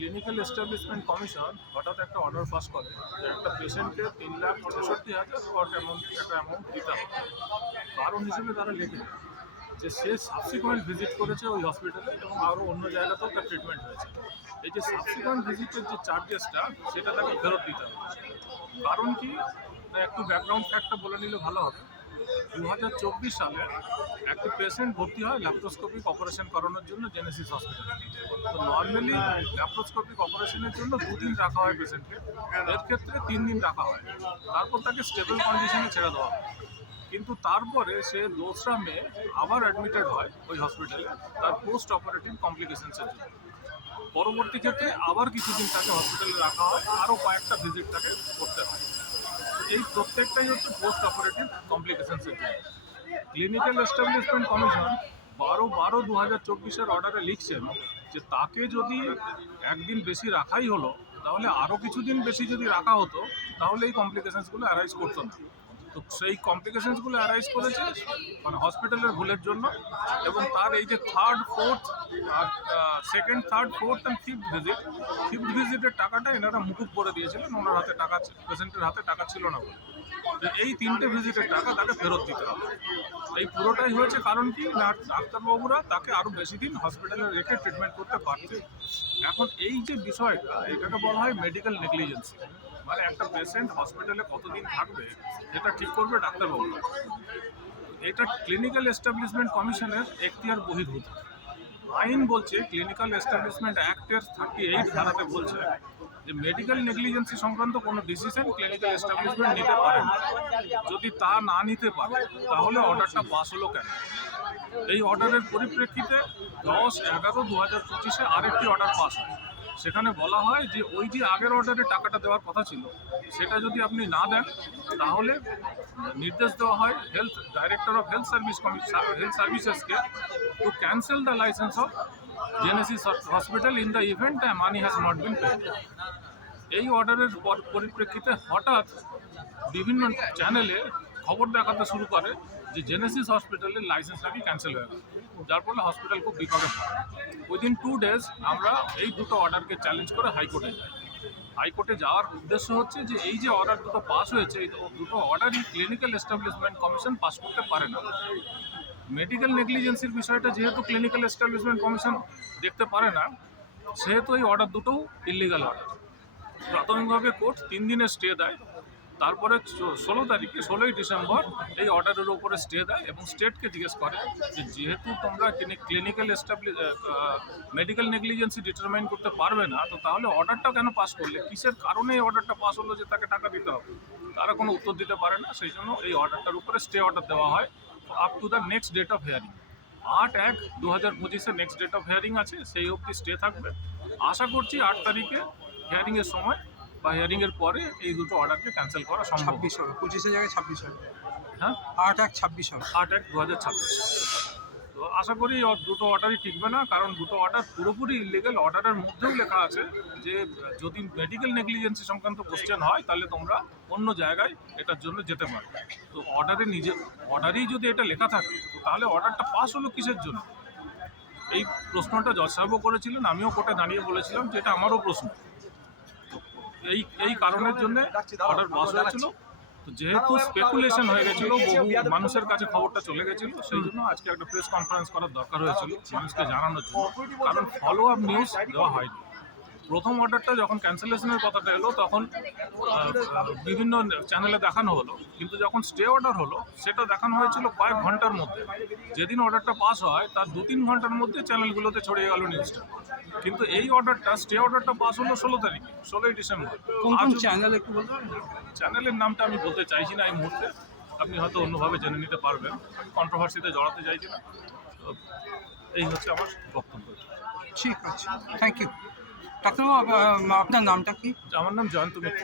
Clinical establishment commission হঠাৎ একটা order pass করে যে একটা পেশেন্টকে 3,66,000 এমন একটা অ্যামাউন্ট দিতে হবে। কারণ হিসেবে তারা লিখে যে সে সাবসিকুয়েন্ট ভিজিট করেছে ওই হসপিটালে এবং আরও অন্য জায়গাতেও তার ট্রিটমেন্ট হয়েছে। এই যে সাবসিকুয়েন্ট ভিজিটের যে চার্জেসটা সেটা তাকে ফেরত দিতে হবে। কারণ কি না, একটু ব্যাকগ্রাউন্ড ফ্যাক্টটা বলে নিলে ভালো হবে। 2024 সালে একটা পেশেন্ট ভর্তি হয় ল্যাপ্রোস্কোপিক অপারেশন করানোর জন্য জেনেসিস হসপিটালে। তো নর্মালি ল্যাপ্রোস্কোপিক অপারেশনের জন্য 2 দিন রাখা হয় পেশেন্টকে, এর ক্ষেত্রে 3 দিন রাখা হয়, তারপর তাকে স্টেবল কন্ডিশনে ছেড়ে দেওয়া হয়। কিন্তু তারপরে সে 2রা মে আবার অ্যাডমিটেড হয় ওই হসপিটালে তার পোস্ট অপারেটিভ কমপ্লিকেশনসের জন্য। পরবর্তী ক্ষেত্রে আবার কিছুদিন তাকে হসপিটালে রাখা হয়, আরও কয়েকটা ভিজিট তাকে করতে হয়। এই প্রত্যেকটাই হচ্ছে পোস্ট অপারেটিভ কমপ্লিকেশনসের জন্য। ক্লিনিক্যাল এস্টাবলিশমেন্ট কমিশন 12/12/2024 অর্ডারে লিখছেন যে তাকে যদি একদিন বেশি রাখাই হলো, তাহলে আরও কিছুদিন বেশি যদি রাখা হতো তাহলে এই কমপ্লিকেশনসগুলো অ্যারাইজ করতো না। তো সেই কমপ্লিকেশনসগুলো অ্যারাইজ করেছে মানে হসপিটালের ভুলের জন্য। এবং তার এই যে থার্ড, ফোর্থ আর second, third, fourth and fifth ভিজিটের টাকাটা এনারা মুকুব করে দিয়েছিলেন, ওনার হাতে টাকা, পেশেন্টের হাতে টাকা ছিল না বলে। তো এই 3টে ভিজিটের টাকা তাকে ফেরত দিতে হবে। এই পুরোটাই হয়েছে কারণ কি না, ডাক্তারবাবুরা তাকে আরও বেশি দিন হসপিটালে রেখে ট্রিটমেন্ট করতে পারছে। এখন এই যে বিষয়টা, এটাকে বলা হয় মেডিকেল নেগলিজেন্সি। মানে একটা পেশেন্ট হসপিটালে কতদিন থাকবে এটা ঠিক করবে ডাক্তারবাবুরা। এটা ক্লিনিক্যাল এস্টাবলিশমেন্ট কমিশনের এখতিয়ার বহির্ভূত। আইন বলছে, ক্লিনিক্যাল এস্টাবলিশমেন্ট অ্যাক্টের 38 ধারাতে বলছে যে মেডিকেল নেগলিজেন্সি সংক্রান্ত কোনো ডিসিশন ক্লিনিক্যাল এস্টাবলিশমেন্ট নিতে পারে না। যদি তা না নিতে পারে তাহলে অর্ডারটা পাস হলো কেন? এই অর্ডারের পরিপ্রেক্ষিতে 10/11/2025 আরেকটি অর্ডার পাস হয়। সেখানে বলা হয় যে ওই যে আগের অর্ডারে টাকাটা দেওয়ার কথা ছিল সেটা যদি আপনি না দেন তাহলে নির্দেশ দেওয়া হয় ডাইরেক্টর অফ হেলথ সার্ভিসেসকে to cancel the licence of Genesis hospital in the event the money has not been paid. এই অর্ডারের পরিপ্রেক্ষিতে হঠাৎ বিভিন্ন চ্যানেলে খবর দেখাতে শুরু করে যে জেনেসিস হসপিটালের লাইসেন্স নাকি ক্যান্সেল হয়ে গেল, যার ফলে হসপিটাল খুব বিপদে পড়ে। উইদিন 2 ডেজ আমরা এই দুটো অর্ডারকে চ্যালেঞ্জ করে হাইকোর্টে যাই। হাইকোর্টে যাওয়ার উদ্দেশ্য হচ্ছে যে এই যে অর্ডার দুটো পাস হয়েছে, এই দুটো অর্ডারই ক্লিনিক্যাল এস্টাবলিশমেন্ট কমিশন পাস করতে পারে না। মেডিকেল নেগলিজেন্সির বিষয়টা যেহেতু ক্লিনিক্যাল এস্টাবলিশমেন্ট কমিশন দেখতে পারে না, সেহেতু এই অর্ডার দুটোও ইললিগাল অর্ডার। প্রাথমিকভাবে কোর্ট 3 দিনের স্টে দেয়, তারপরে 16ই ডিসেম্বর এই অর্ডারের উপরে স্টে দেয় এবং স্টেটকে জিজ্ঞেস করে যে যেহেতু তোমরা ক্লিনিক্যাল মেডিকেল নেগলিজেন্সি ডিটারমাইন করতে পারবে না, তো তাহলে অর্ডারটা কেন পাস করলে, কিসের কারণে এই অর্ডারটা পাস হলো যে তাকে টাকা দিতে হবে? তারা কোনো উত্তর দিতে পারে না। সেই জন্য এই অর্ডারটার উপরে স্টে অর্ডার দেওয়া হয় up to the next date of hearing. 8/1/2025 next date of hearing আছে, সেই অবধি স্টে থাকবে। আশা করছি 8 তারিখে হিয়ারিংয়ের সময় বা হিয়ারিংয়ের পরে এই দুটো অর্ডারকে ক্যান্সেল করা সম্ভব। 26 হবে, 25-এর জায়গায় 26 হবে। হ্যাঁ, 8/1/26 হবে। 8/1/2026। তো আশা করি দুটো অর্ডারই টিকবে না, কারণ দুটো অর্ডার পুরোপুরি ইলিগাল। অর্ডারের মধ্যেও লেখা আছে যে যদি মেডিকেল নেগলিজেন্সি সংক্রান্ত কোশ্চেন হয় তাহলে তোমরা অন্য জায়গায় এটার জন্য যেতে পারো। তো অর্ডারেই যদি এটা লেখা থাকে তো তাহলে অর্ডারটা পাস হলো কিসের জন্য? এই প্রশ্নটা জজ সাহেবও করেছিলেন, আমিও কোর্টে দাঁড়িয়ে বলেছিলাম যে এটা আমারও প্রশ্ন। এই কারণের জন্য অর্ডার পাস হয়েছিল। তো যেহেতু স্পেকুলেশন হয়ে গেছিলো, বহু মানুষের কাছে খবরটা চলে গেছিলো, সেই জন্য আজকে একটা প্রেস কনফারেন্স করার দরকার হয়েছিল মানুষকে জানানোর জন্য, কারণ ফলো আপ নিউজ দেওয়া হয়নি। প্রথম অর্ডারটা যখন ক্যান্সেলেশনের কথাটা এলো তখন বিভিন্ন চ্যানেলে দেখানো হলো, কিন্তু যখন স্টে অর্ডার হলো সেটা দেখানো হয়েছিল কয়েক ঘন্টার মধ্যে। যেদিন অর্ডারটা পাস হয় তার 2-3 ঘন্টার মধ্যে চ্যানেলগুলোতে ছড়িয়ে গেল নিউজটা। কিন্তু এই স্টে অর্ডারটা পাস হলো 16ই ডিসেম্বর। চ্যানেল একটু বলতে পারবেন? চ্যানেলের নামটা আমি বলতে চাইছি না এই মুহূর্তে, আপনি হয়তো অন্যভাবে জেনে নিতে পারবেন, কন্ট্রোভার্সিতে জড়াতে চাইছি না। তো এই হচ্ছে আমার বক্তব্য। ঠিক আছে, থ্যাংক ইউ। ডাক্তারবাবু, আপনার নামটা কি? আমার নাম জয়ন্ত মিত্র।